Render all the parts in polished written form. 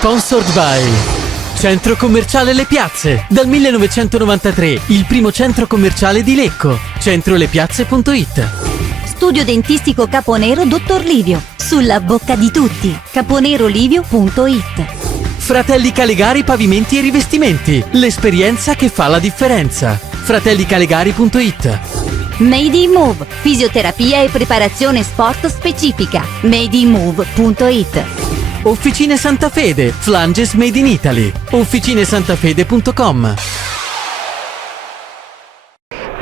Sponsored by Centro Commerciale Le Piazze. Dal 1993 il primo centro commerciale di Lecco. Centrolepiazze.it. Studio dentistico Caponero Dottor Livio. Sulla bocca di tutti. caponerolivio.it. Fratelli Calegari Pavimenti e Rivestimenti. L'esperienza che fa la differenza. fratellicalegari.it. Made in Move. Fisioterapia e preparazione sport specifica. madeinmove.it. Officine Santa Fede, Flanges Made in Italy. officinesantafede.com.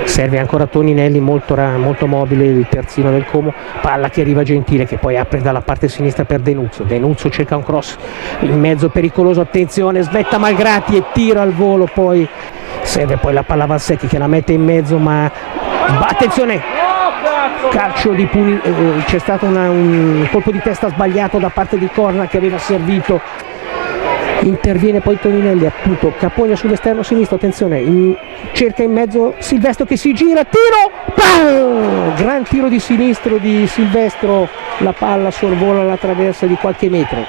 Serve ancora Toninelli, molto mobile il terzino del Como, palla che arriva Gentile che poi apre dalla parte sinistra per Denuzzo cerca un cross in mezzo pericoloso, attenzione, smetta Malgrati e tira al volo, poi serve poi la palla Valsecchi che la mette in mezzo, ma attenzione, calcio di c'è stato un colpo di testa sbagliato da parte di Corna che aveva servito. Interviene poi Toninelli, appunto, Capogna sull'esterno sinistro, attenzione, cerca in mezzo Silvestro che si gira, tiro, pam! Gran tiro di sinistro di Silvestro, la palla sorvola la traversa di qualche metro,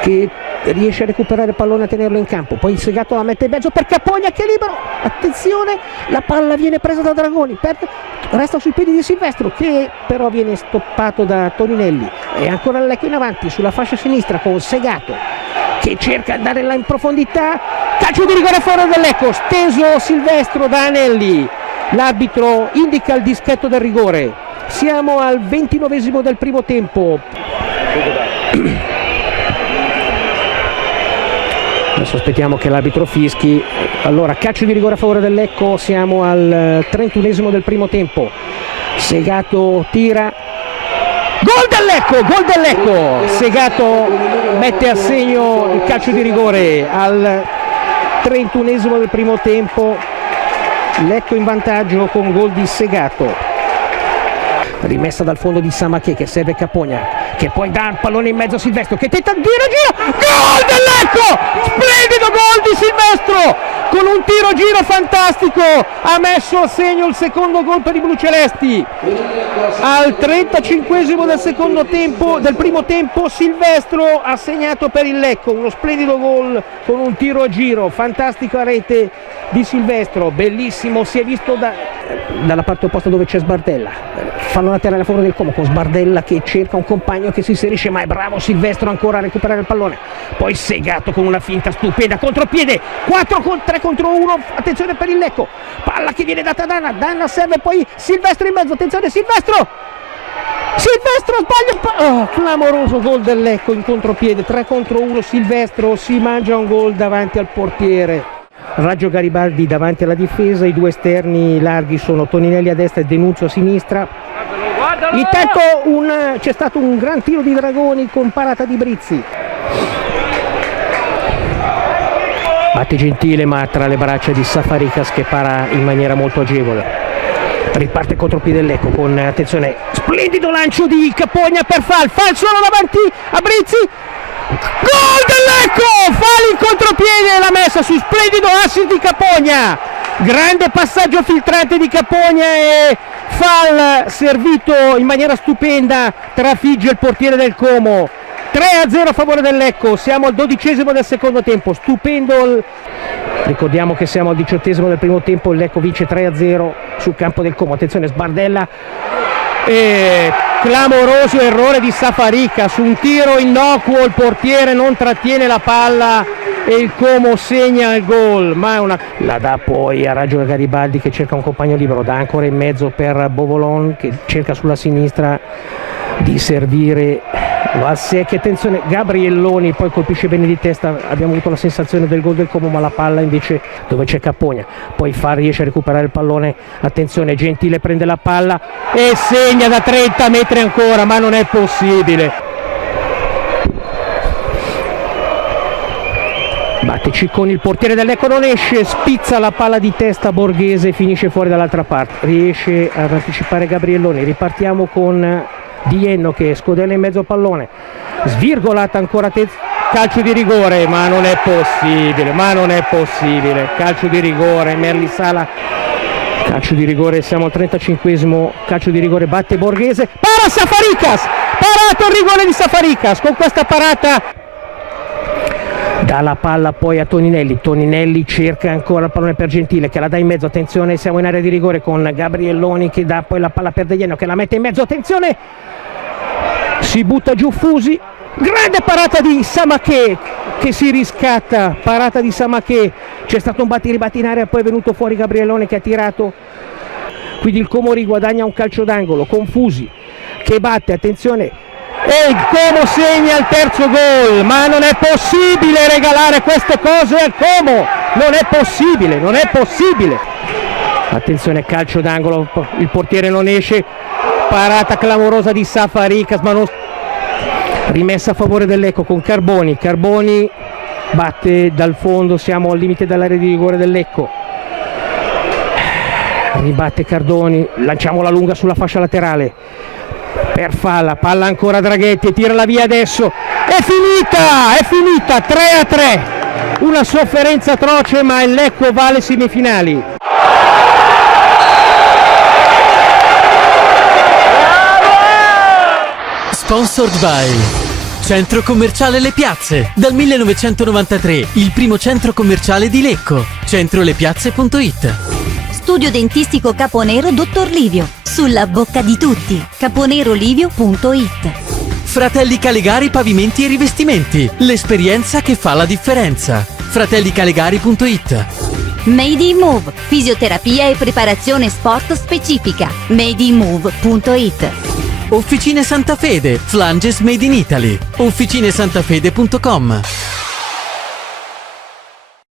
che riesce a recuperare il pallone e a tenerlo in campo, poi il Segato la mette in mezzo per Capogna che è libero, attenzione, la palla viene presa da Dragoni, resta sui piedi di Silvestro che però viene stoppato da Toninelli, e ancora Lecco in avanti sulla fascia sinistra con Segato che cerca di andare là in profondità, calcio di rigore fuori dell'Lecco, steso Silvestro da Anelli, l'arbitro indica il dischetto del rigore. Siamo al 29esimo del primo tempo. Adesso aspettiamo che l'arbitro fischi. Allora, calcio di rigore a favore del Lecco, siamo al 31esimo del primo tempo. Segato tira, gol del Lecco, Segato mette a segno il calcio di rigore al 31esimo del primo tempo, Lecco in vantaggio con gol di Segato. Rimessa dal fondo di Samaché che serve Capogna che poi dà il pallone in mezzo a Silvestro che tenta giro, gol del Lecco, splendido gol di Silvestro con un tiro-giro fantastico, ha messo a segno il secondo gol per i blucelesti. Al 35esimo del primo tempo Silvestro ha segnato per il Lecco, uno splendido gol con un tiro a giro, fantastica rete di Silvestro, bellissimo, si è visto dalla parte opposta dove c'è Sbardella, fanno laterale a favore del Como con Sbardella che cerca un compagno che si inserisce, ma è bravo Silvestro ancora a recuperare il pallone, poi Segato con una finta stupenda, contropiede, 3 contro 1, attenzione per il Lecco, palla che viene data a Danna serve poi Silvestro in mezzo, attenzione Silvestro sbaglia, clamoroso gol del Lecco in contropiede, 3 contro 1, Silvestro si mangia un gol davanti al portiere. Raggio Garibaldi davanti alla difesa, i due esterni larghi sono Toninelli a destra e Denuzzo a sinistra. Intanto c'è stato un gran tiro di Dragoni con parata di Brizzi. Batte Gentile ma tra le braccia di Safaricas che para in maniera molto agevole. Riparte contropiede Lecco con, attenzione, splendido lancio di Capogna per Fal solo davanti a Brizzi. Gol del Lecco, Fal in contropiede, l'ha messa su splendido assist di Capogna, grande passaggio filtrante di Capogna e Fal servito in maniera stupenda, trafigge il portiere del Como. 3-0 a favore del Lecco, siamo al 12esimo del secondo tempo, stupendo ricordiamo che siamo al 18esimo del primo tempo, il Lecco vince 3-0 sul campo del Como, attenzione Sbardella e clamoroso errore di Safarica su un tiro innocuo, il portiere non trattiene la palla e il Como segna il gol, ma la dà poi a Raggio Garibaldi che cerca un compagno libero, dà ancora in mezzo per Bovolon che cerca sulla sinistra di servire Valsecchi, attenzione Gabrielloni poi colpisce bene di testa, abbiamo avuto la sensazione del gol del Como ma la palla invece dove c'è Capogna, poi riesce a recuperare il pallone, attenzione Gentile prende la palla e segna da 30 metri ancora, ma non è possibile. Batteci con il portiere del Lecco, non esce, spizza la palla di testa Borghese, finisce fuori dall'altra parte, riesce ad anticipare Gabrielloni, ripartiamo con Dienno che scodella in mezzo al pallone, svirgolata ancora calcio di rigore, ma non è possibile, calcio di rigore, Merli Sala, calcio di rigore, siamo al 35esimo, calcio di rigore, batte Borghese, para Safaricas, parato il rigore di Safaricas, con questa parata Dà la palla poi a Toninelli. Toninelli cerca ancora il pallone per Gentile che la dà in mezzo. Attenzione, siamo in area di rigore con Gabrielloni che dà poi la palla per Deglieno che la mette in mezzo. Attenzione, si butta giù Fusi. Grande parata di Samaché che si riscatta. Parata di Samaché. C'è stato un batti-ribatti in area, poi è venuto fuori Gabrielloni che ha tirato. Quindi il Como riguadagna un calcio d'angolo con Fusi che batte. Attenzione. E il Como segna il terzo gol, ma non è possibile regalare queste cose al Como, non è possibile, non è possibile. Attenzione, calcio d'angolo, il portiere non esce, parata clamorosa di Safarikas, ma non... rimessa a favore dell'Lecco con Carboni. Carboni batte dal fondo, siamo al limite dell'area di rigore del Lecco. Ribatte Cardoni, lanciamo la lunga sulla fascia laterale per Falla, palla ancora Draghetti e tirala via adesso. È finita 3-3, una sofferenza atroce, ma il Lecco va alle semifinali. Sponsored by Centro Commerciale Le Piazze. Dal 1993 il primo centro commerciale di Lecco. Centrolepiazze.it. Studio dentistico Caponero Dottor Livio. Sulla bocca di tutti. caponerolivio.it. Fratelli Calegari Pavimenti e Rivestimenti. L'esperienza che fa la differenza. fratellicalegari.it. Made in Move. Fisioterapia e preparazione sport specifica. madeinmove.it. Officine Santa Fede. Flanges made in Italy. officinesantafede.com.